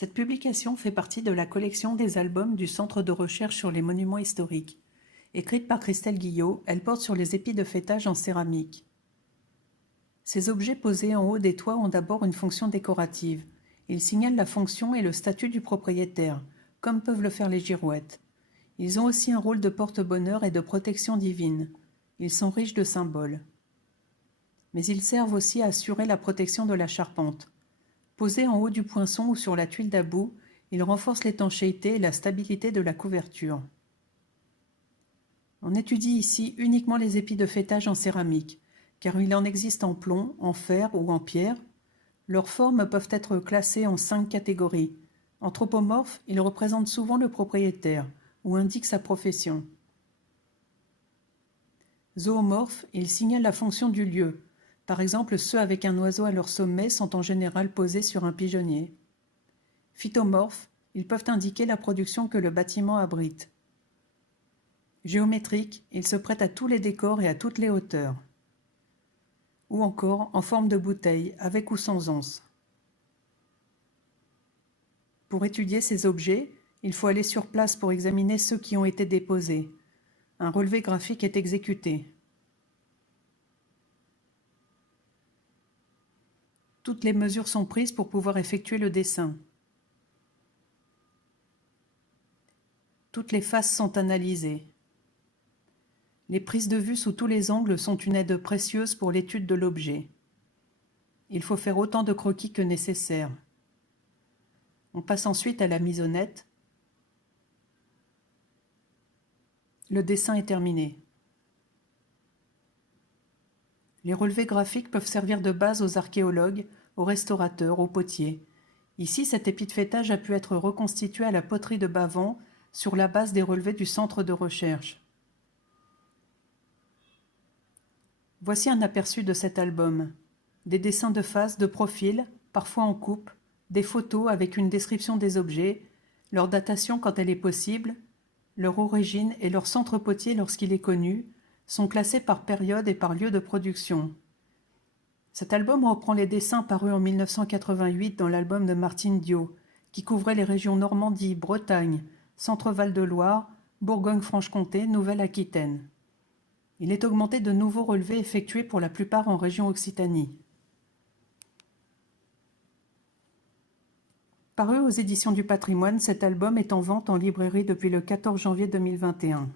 Cette publication fait partie de la collection des albums du Centre de recherche sur les monuments historiques. Écrite par Christelle Guillot, elle porte sur les épis de fêtage en céramique. Ces objets posés en haut des toits ont d'abord une fonction décorative. Ils signalent la fonction et le statut du propriétaire, comme peuvent le faire les girouettes. Ils ont aussi un rôle de porte-bonheur et de protection divine. Ils sont riches de symboles. Mais ils servent aussi à assurer la protection de la charpente. Posés en haut du poinçon ou sur la tuile d'about, ils renforcent l'étanchéité et la stabilité de la couverture. On étudie ici uniquement les épis de fêtage en céramique, car il en existe en plomb, en fer ou en pierre. Leurs formes peuvent être classées en 5 catégories. Anthropomorphes, ils représentent souvent le propriétaire ou indiquent sa profession. Zoomorphes, ils signalent la fonction du lieu. Par exemple, ceux avec un oiseau à leur sommet sont en général posés sur un pigeonnier. Phytomorphes, ils peuvent indiquer la production que le bâtiment abrite. Géométriques, ils se prêtent à tous les décors et à toutes les hauteurs. Ou encore en forme de bouteille, avec ou sans once. Pour étudier ces objets, il faut aller sur place pour examiner ceux qui ont été déposés. Un relevé graphique est exécuté. Toutes les mesures sont prises pour pouvoir effectuer le dessin. Toutes les faces sont analysées. Les prises de vue sous tous les angles sont une aide précieuse pour l'étude de l'objet. Il faut faire autant de croquis que nécessaire. On passe ensuite à la mise au net. Le dessin est terminé. Les relevés graphiques peuvent servir de base aux archéologues, aux restaurateurs, aux potiers. Ici, cet épi de fêtage a pu être reconstitué à la poterie de Bavent sur la base des relevés du centre de recherche. Voici un aperçu de cet album. Des dessins de face, de profil, parfois en coupe, des photos avec une description des objets, leur datation quand elle est possible, leur origine et leur centre potier lorsqu'il est connu, sont classés par période et par lieu de production. Cet album reprend les dessins parus en 1988 dans l'album de Martine Diot, qui couvrait les régions Normandie, Bretagne, Centre-Val de Loire, Bourgogne-Franche-Comté, Nouvelle-Aquitaine. Il est augmenté de nouveaux relevés effectués pour la plupart en région Occitanie. Paru aux éditions du Patrimoine, cet album est en vente en librairie depuis le 14 janvier 2021.